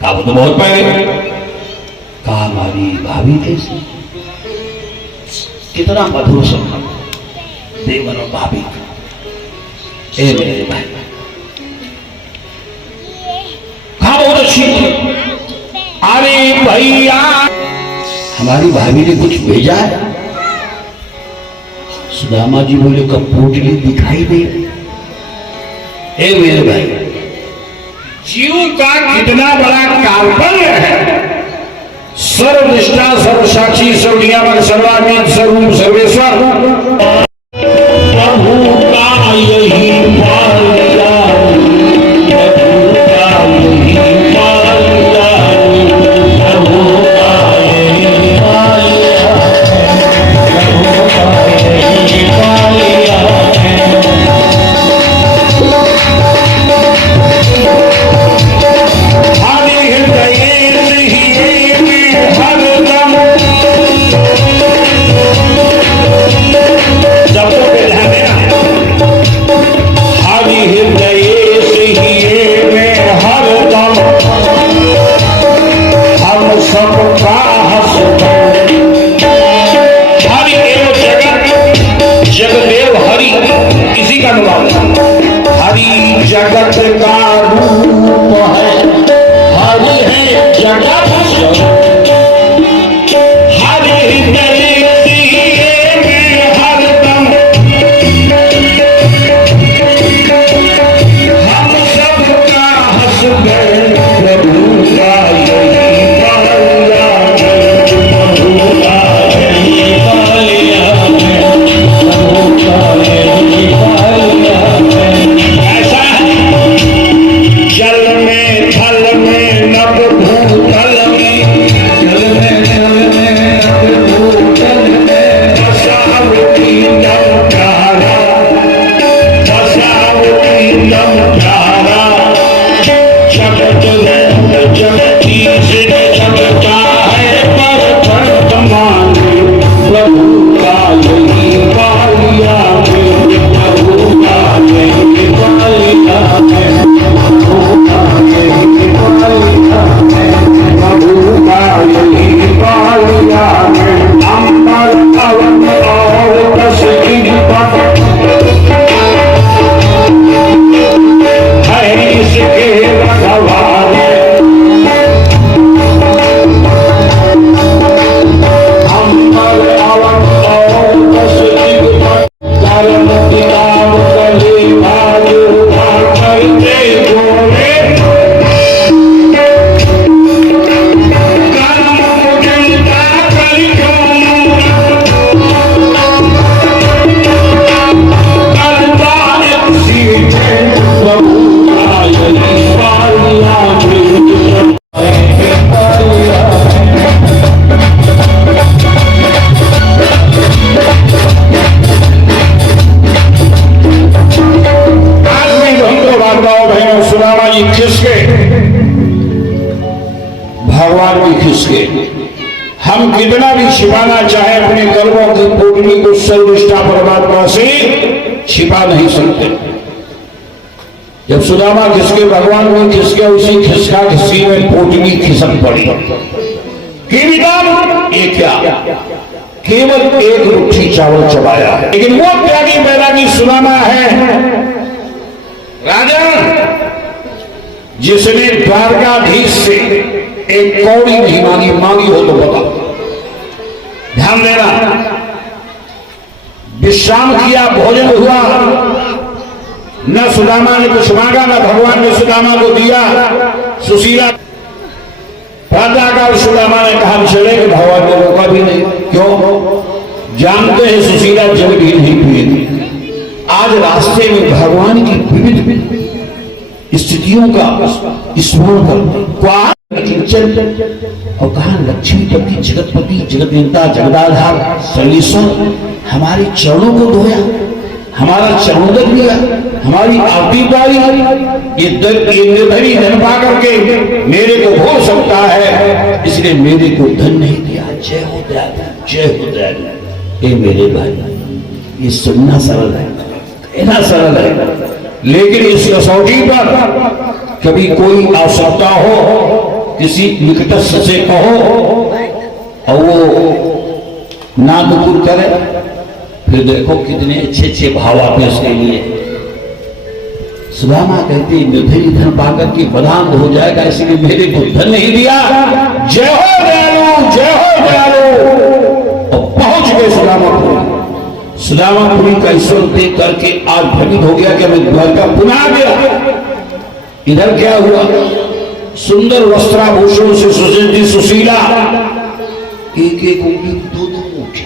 कहा वो तो बहुत पहले। कहा हमारी भाभी कैसी, कितना मधुर संबंध देवर और भाभी का। ए मेरे भाई, कहा बहुत अच्छी। अरे भैया हमारी भाभी ने कुछ भेजा है? सुदामा जी बोले कब पोटली दिखाई दे। ए मेरे भाई, जीव का कितना बड़ा कार्पण्य है। सर्वनिष्ठा सर्वसाक्षी सर्वनियामक सर्वात्मिक सर्वरूप सर्वेश्वर प्रभु का यही पालिया, प्रभु का यही पालिया, प्रभु का यही पालिया, प्रभु का यही पालिया। हरि हृदय जगत का रूप है, हरि है जगत हरि हृदय में हरदम हम सबका हस्बैंड प्रभु का यही पालिया, प्रभु का यही पालिया, प्रभु का यही पालिया। जल में थल में नभ भूतल में, जल में थल में नभ भूतल में बसावती दम प्यारा, बसावती दम प्यारा। जगत जगती से जगता है पर वर्तमान प्रभु का यही पालिया, प्रभु का यही पालिया, प्रभु का यही पालिया। अंबर अवन और तस्वीर पर है इसके रखवाले, अंबर अवन और तस्वीर पर कर्म दिलाव कले भाजो करते गोरे। भगवान की खिसके हम कितना भी छिपाना चाहे अपने कर्मों की पोटली को सर्वनिष्ठा परमात्मा से छिपा नहीं सकते। जब सुदामा खिसके भगवान को खिसके, उसी खिसका खिसकी में पोटली खिसक पड़ी। ये क्या, केवल एक मुट्ठी चावल चबाया है, लेकिन वो त्यागी बैरागी सुदामा है राजा जिसने द्वारकाधीश से एक कौड़ी नहीं मांगी हो तो बता। ध्यान देना, विश्राम किया, भोजन हुआ, न सुदामा ने कुछ मांगा, न भगवान ने सुदामा को दिया। सुशीला प्रातःकाल सुदामा ने कहा चले, कि भगवान ने रोका भी नहीं। क्यों? जानते हैं सुशीला जल भी नहीं पिएगी। आज रास्ते में भगवान की विविध स्थितियों का स्मरण कर और कहा लक्ष्मी तब की जगतपति जगत नेता जगदाधार सर्वेश्वर हमारे चरणों को धोया, हमारा चरणोदक लिया, हमारी आरती उतारी। ये निर्धनी धन पा करके मेरे को भूल सकता है, इसलिए मेरे को धन नहीं दिया। जय हो दयाल, जय हो दयाल। ये मेरे भाई, ये सुनना सरल है, कहना सरल है, लेकिन इस कसौटी पर कभी कोई आवश्यकता हो किसी निकटस्थ से कहो और वो नानुकुर करे, फिर देखो कितने अच्छे अच्छे भाव आते हैं उसके लिए। सुदामा कहते निर्धनी धन पाकर के बदान हो जाएगा, इसलिए मेरे को धन नहीं दिया। जय हो दयालु, जय हो दयालु। और पहुंच गए सुदामापुरी। सुदामापुरी का ईश्वर देख करके आज भ्रमित हो गया कि मैं द्वारका पुनः आ गया। इधर क्या हुआ, सुंदर वस्त्राभूषण से सुसज्जित सुशीला, एक एक उंगली दो दो मुट्ठी,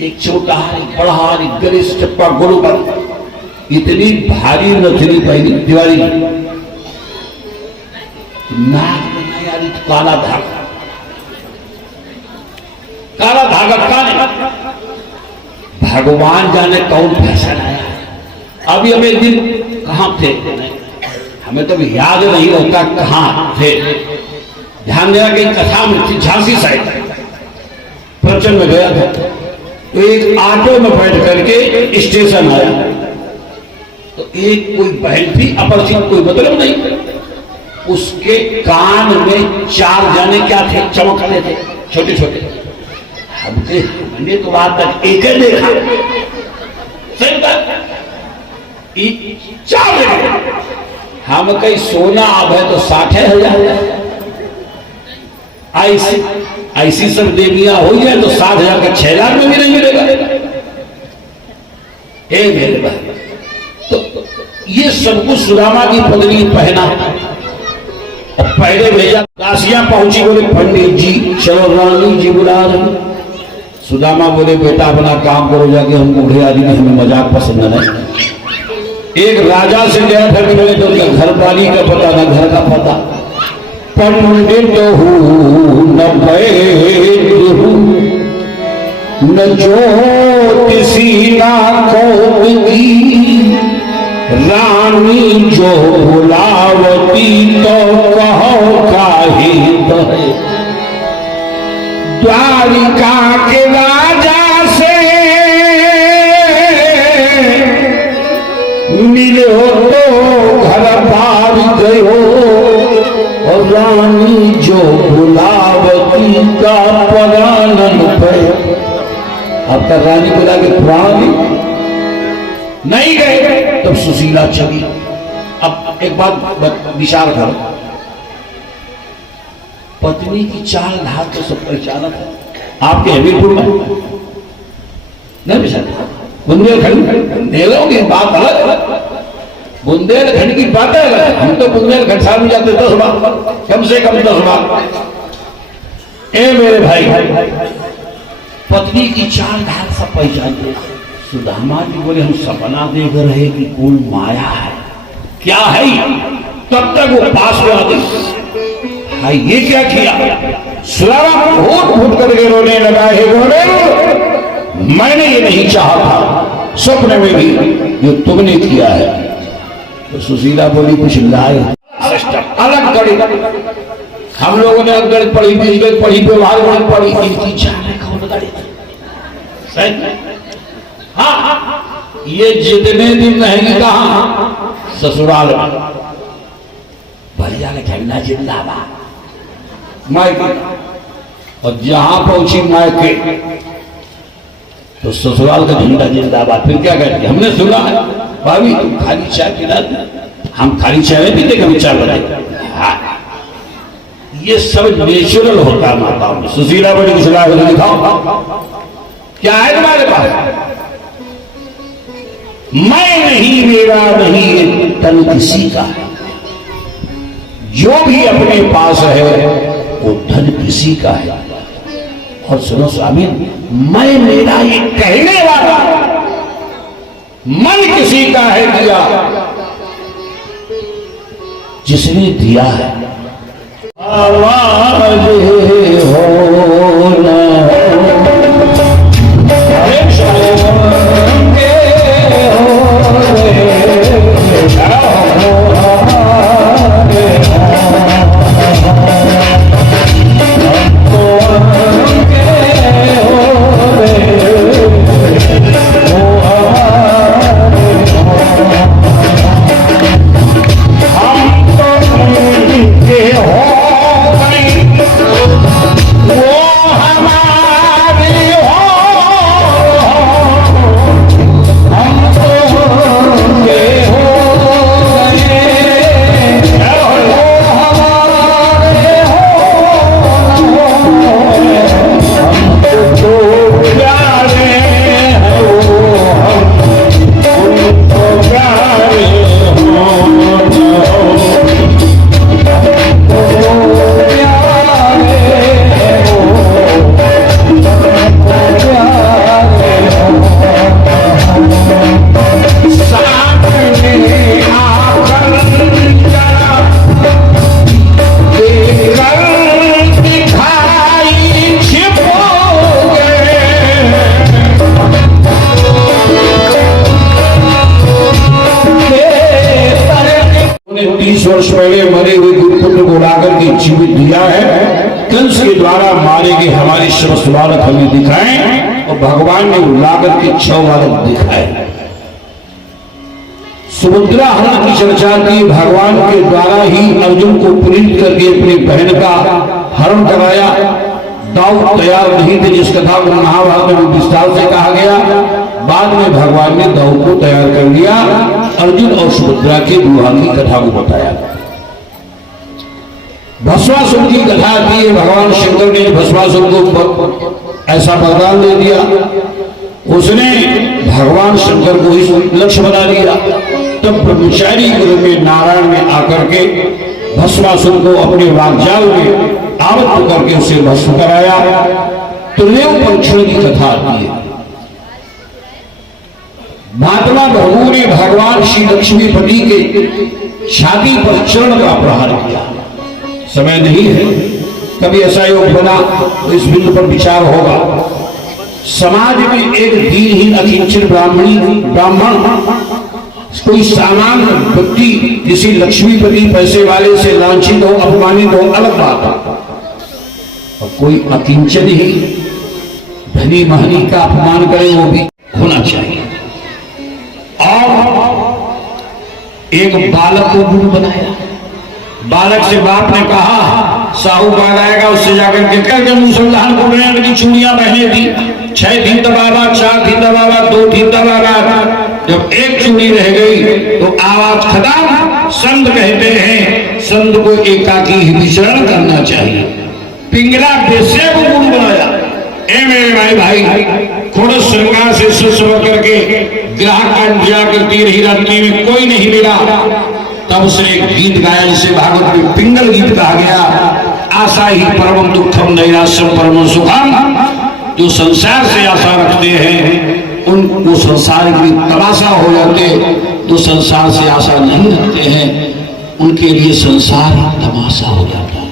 एक छोटा हार, एक बड़ा हार, एक गले से चप्पा गुरु पर, इतनी भारी नथनी पहनी दिवाली, नाक में नहीं आ रही, काला धागा, काला धागा काने। भगवान जाने कौन फैशन आया। अभी हम एक दिन कहां थे, हमें तो याद नहीं होता कहां थे। ध्यान देना कि कथा में थी, झांसी साइड प्रवचन में गया था, तो एक ऑटो में बैठ करके स्टेशन आया, तो एक कोई बहन थी, अपरिचित, कोई मतलब नहीं, उसके कान में 4 जाने क्या थे, चमक रहे थे, छोटे छोटे। हमने तो आज तक एक ही देखा, सही बात, 4 देखा। हम कहीं सोना अब है तो 60,000, ऐसी सब देवियां हो जाए तो 60,000 का 6 लाख में भी नहीं मिलेगा। मेरे भाई, तो ये सब कुछ सुदामा की पत्नी पहना। और पहले भेजा, दासियां पहुंची, बोले पंडित जी चलो रानी जी बुला रहे। सुदामा बोले बेटा अपना काम करो जाके, हम बूढ़े आदमी, हमें मजाक पसंद नहीं। एक राजा से गया था कि मैंने तो उनका घर वाली का पता, ना घर का पता। पंडित हूँ न वैद हूँ, न ज्योतिषी ना कौमुदी, रानी जो बुलावती तो कहो काहे कहे। द्वारिका के राजा से मिलो तो घर पार गयो, और रानी जो बुलावती का परानन पे। अब तक रानी बुला के पुरानी नहीं गए, तब सुशीला चली। अब एक बात विचार करो, पत्नी की चाल ढाल तो सब पहचाना था। आपके हमीरपुर में नहीं विचार, बुंदेलखंड देलोगे बात अलग, बुंदेलखंड की बात है। हम तो बुंदेलखंड साल में जाते 10 बार, कम से कम 10 बार। मेरे भाई, पत्नी की चाल ढाल सब पहचानते। सुदामा जी बोले हम सपना देख रहे कि कौन माया है, क्या है। तब तक वो पास में आते, हाय ये क्या किया। सुदामा फूट फूट करके रोने लगा, हे गोरे मैंने ये नहीं चाहा था, सपने में भी जो तुमने किया है। तो सुशीला बोली कुछ लाए अलग गणित, हम लोगों ने गणित पढ़ी, बीज गणित पढ़ी, व्यवहार गणित पढ़ी, इनकी जाने कौन गणित। हाँ, ये जितने दिन रहेंगे कहां, ससुराल में, भैया का झंडा जिंदाबाद मायके। और जहां पहुंची मायके तो ससुराल का झंडा जिंदाबाद। फिर क्या कहते, हमने सुना है भाभी तुम खाली चाय पिला, हम खाली चाय पीते, कभी चाय बनाते। हाँ, ये सब नेचुरल होता है माताओं में। सुशीला बड़ी कुछ ला दिखाओ, क्या है तुम्हारे पास। मैं नहीं, मेरा नहीं, तन किसी का है। जो भी अपने पास है वो धन किसी का है। और सुनो स्वामी, मैं मेरा ये कहने वाला, मन किसी का है दिया, जिसने दिया है। आवाज हो ना वर्ष पहले मरे हुए गुरुपुत्र को लाकर के जीवित दिया है। कंस के द्वारा मारे गए हमारे समस्त बालक हमें दिखाएं, और भगवान ने लाकर के 6 बालक दिखाए। सुभद्रा हरण की चर्चा की, भगवान के द्वारा ही अर्जुन को प्रेरित करके अपनी बहन का हरण कराया। दाऊद तैयार नहीं थे, जिस कथा को महाभारत में विस्तार से कहा गया। बाद में भगवान ने दाऊद को तैयार कर लिया, अर्जुन और सुभद्रा के विवाह की कथा को बताया। भस्मासुर की कथा आती है, भगवान शंकर ने भस्मासुर को ऐसा वरदान दे दिया, उसने भगवान शंकर को ही लक्ष्य बना लिया। तब ब्रह्मचारी गुरु में नारायण ने आकर के भस्मासुर को अपने वाग्जाल में आबद्ध करके उसे भस्म कराया। त्रिदेव परीक्षण की कथा आती है। महात्मा भृगु ने भगवान श्री लक्ष्मीपति के छाती पर चरण का प्रहार किया। समय नहीं है, कभी ऐसा योग बना तो इस बिंदु पर विचार होगा। समाज में एक दीनहीन अकिंचन ब्राह्मण कोई सामान्य व्यक्ति किसी लक्ष्मीपति पैसे वाले से लांछित हो, अपमानित हो, अलग बात है। और कोई अकिंचन ही धनी महनी का अपमान करे, वो भी होना चाहिए। और एक बालक को गुरु बनाया। बालक से बाप ने कहा साहूकार आएगा, उससे जाकर के करके मुसलमान को बयान की चूड़ियां पहने थी। 6 दिन दबावा, 4 दिन दबावा, 2 दिन दबावा। जब एक चूड़ी रह गई तो आवाज खत्म। संत कहते हैं संत को एकाकी ही विचरण करना चाहिए। पिंगला बेसे को गुरु बनाया। ए मेरे भाई थोड़ा श्रृंगार से सुसव करके ग्राहक का इंतजार करती रही, रात्रि में कोई नहीं मिला। तब उसने एक गीत गाया जिसे भागवत में पिंगल गीत कहा गया। आशा ही परम दुखम नैराश्यम परम सुखम। जो संसार से आशा रखते हैं उनको संसार की तमाशा हो जाते, जो संसार से आशा नहीं रखते हैं उनके लिए संसार तमाशा हो जाता है।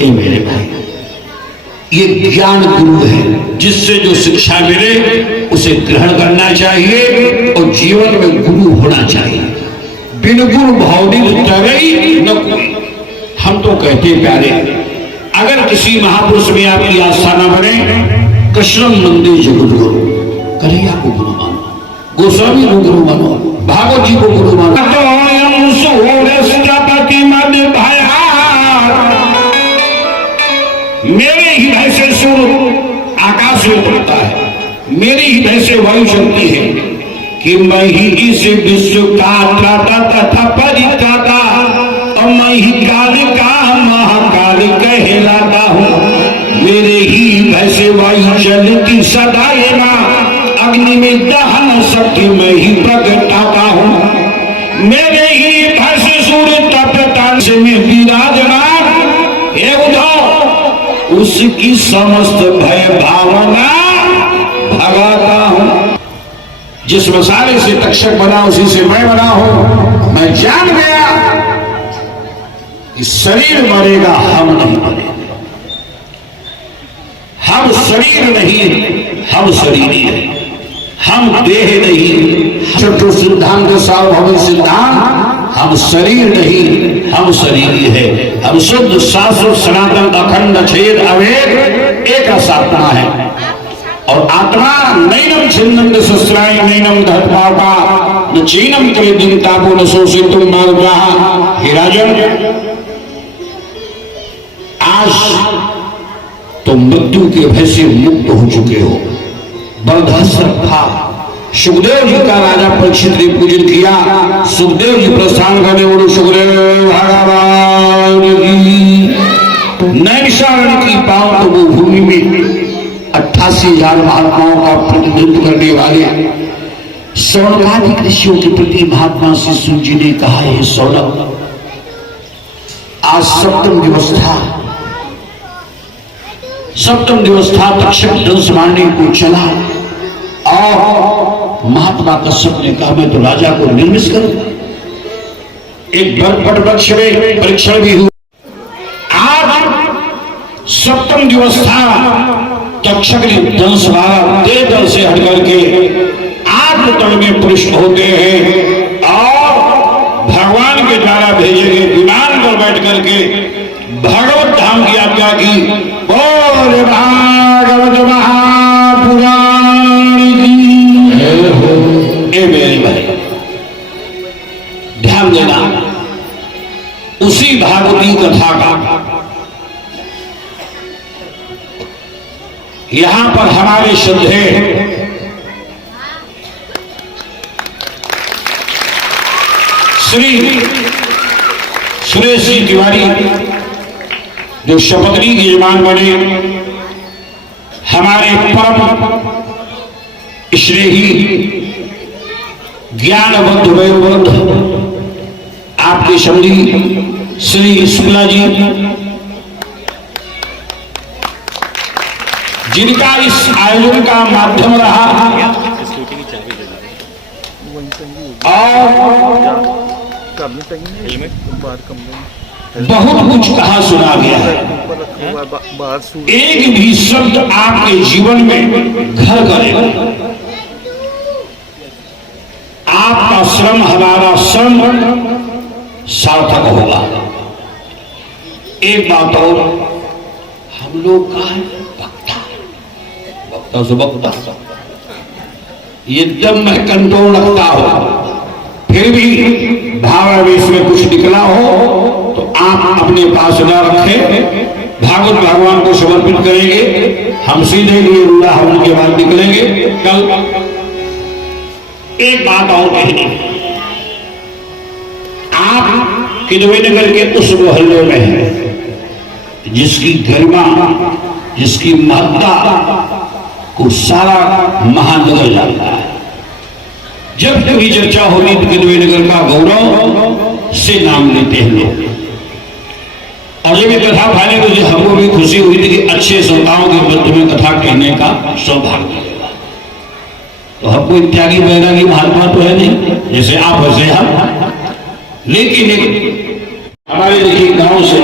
ए मेरे भाई, ये ज्ञान गुरु है, जिससे जो शिक्षा मिले उसे ग्रहण करना चाहिए और जीवन में गुरु होना चाहिए। बिन गुरु भौनिक तरई न कोई। हम तो कहते प्यारे, अगर किसी महापुरुष में आपकी आस्था न बने, कृष्णम मंदिर जगुरु कन्हैया को गुरु मानो, गोस्वामी को गुरु मानो, भागवत जी को गुरु मानो। मेरे हृदय से सूर्य आकाश में उड़ता है, मेरी हृदय से वायु चलती है कि मैं ही इस विश्व का त्राता तथा परित्राता, और मैं ही काल का महाकाल कहलाता हूँ। मेरे ही हृदय से वायु चलती सदा ये माँ, अग्नि में दहन शक्ति में ही प्रगटाता हूँ। मेरे ही हृदय से सूर्य तपता में विराजमान हे उद्धव, उसकी समस्त भय भावना भगाता हूँ। जिस मसाले से तक्षक बना उसी से मैं बना हूं। मैं जान गया कि शरीर मरेगा, हम नहीं मरेंगे। हम शरीर नहीं, हम शरीरी है। हम देह नहीं, चतुर सिद्धांत सार्वभौमिक सिद्धांत, हम शरीर नहीं, हम शरीरी है। हम शुद्ध शाश्वत सनातन अखंड छेद अवेद एक आत्मा है। और आत्मा नैनम छिन्नम शस्त्राय नैनम धर्माका न चीनम करे दिन तापो न शोषितुम मार्गा। हे राजन, आज तो मृत्यु के भय से मुक्त हो चुके हो। बलधस्त्र था, सुखदेव जी का राजा परीक्षित ने पूजन किया। सुखदेव जी प्रस्थान करने बोलो सुखदेव भगवान की। नैमिषारण्य की पावन तो वो भूमि में 88,000 महात्माओं का प्रतिनिधित्व करने वाले सौनकादिक ऋषियों के प्रति महात्मा शिशु जी ने कहा है, सौनक आज सप्तम दिवस था, तक्षक दंश मारने को चला और महात्मा कश्यप ने कहा मैं तो राजा को निर्मित करूं। एक बट वृक्ष में परीक्षण भी हुआ। आज सप्तम दिवस था, तक्षक ने दंश मारा, दे दल से हट करके आत्म तल में पुरुष होते हैं और भगवान के द्वारा भेजे गए पताका। यहां पर हमारे श्रद्धेय श्री सुरेश जी तिवारी जो शपथरी के यजमान बने, हमारे परम श्रेही ज्ञानबद्ध वयोवृद्ध आपके समधी श्री शुक्ला जी, जिनका इस आयोजन का माध्यम रहा और बहुत कुछ कहा सुना गया है। एक भी शब्द आपके जीवन में घर करेगा। आपका श्रम हमारा श्रम सार्थक होगा। एक बात और, हम लोग का है वक्ता से वक्ता एकदम मैं कंट्रोल रखता हो, फिर भी भावावेश में कुछ निकला हो तो आप अपने पास न रखें, भागवत भगवान को समर्पित करेंगे। हम सीधे लिए रूढ़ा हवन के बाद निकलेंगे। कल एक बात और कहनी, आप किदवे नगर के उस मोहल्ले में हैं जिसकी गरिमा, जिसकी महत्ता को सारा महानगर जानता है। जब कभी चर्चा होती तो किदवे नगर का गौरव से नाम लेते हैं लोग। और जब ये कथा भाने तो हमको भी खुशी हुई थी कि अच्छे श्रोताओं के मध्य में कथा कहने का सौभाग्य मिलेगा। तो हमको त्यागी बैरागी महात्मा तो है नहीं, जैसे आप वैसे हम, लेकिन हमारे देखिए गांव से,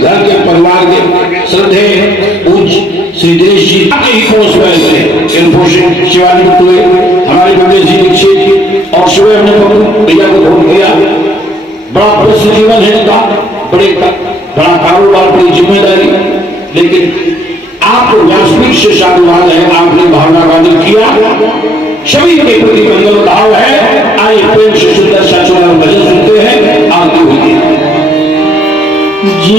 घर के परिवार के श्रद्धेय पूज्य श्री देश जी आगे ही कोष में इन्फोसिस शिवाजी हुए, हमारे पंडित जी दीक्षित और सुबह हमने भैया को भोग दिया। बड़ा प्रसिद्ध जीवन है इनका, बड़ा कारोबार, बड़ी जिम्मेदारी, लेकिन आपको व्यासपीठ से साधुवाद है, आपने भावना वादन किया, सभी के प्रति मंगल भाव है। आइए प्रेम से सुंदर सा चोला भजन सुनते हैं, आरती होती है। जी